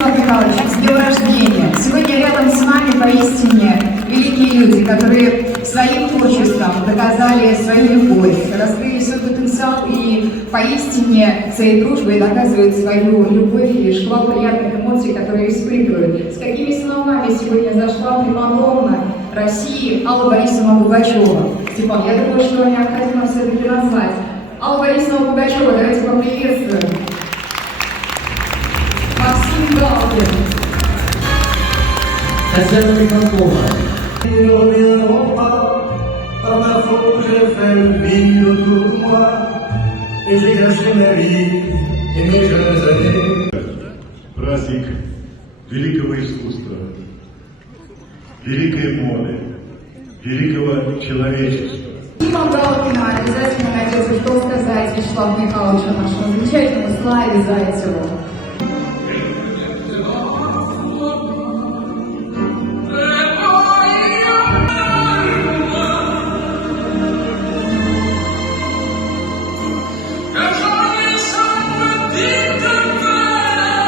Михайлович, с днем рождения! Сегодня рядом с нами поистине великие люди, которые своим творчеством доказали свою любовь, раскрыли свой потенциал и поистине своей дружбой доказывают свою любовь и шквал приятных эмоций, которые испытывают. С какими словами сегодня зашла примадонна России Алла Борисовна Пугачева? Степан, я думаю, что необходимо все-таки назвать. Алла Борисовна Пугачева, давайте поприветствуем. Максим Галкин. Татьяна Михалкова. Праздник великого искусства, великой моды, великого человечества. Дима Галкина обязательно найдется, что сказать Вячеславу Михайловичу, нашему замечательному Славе Зайцеву.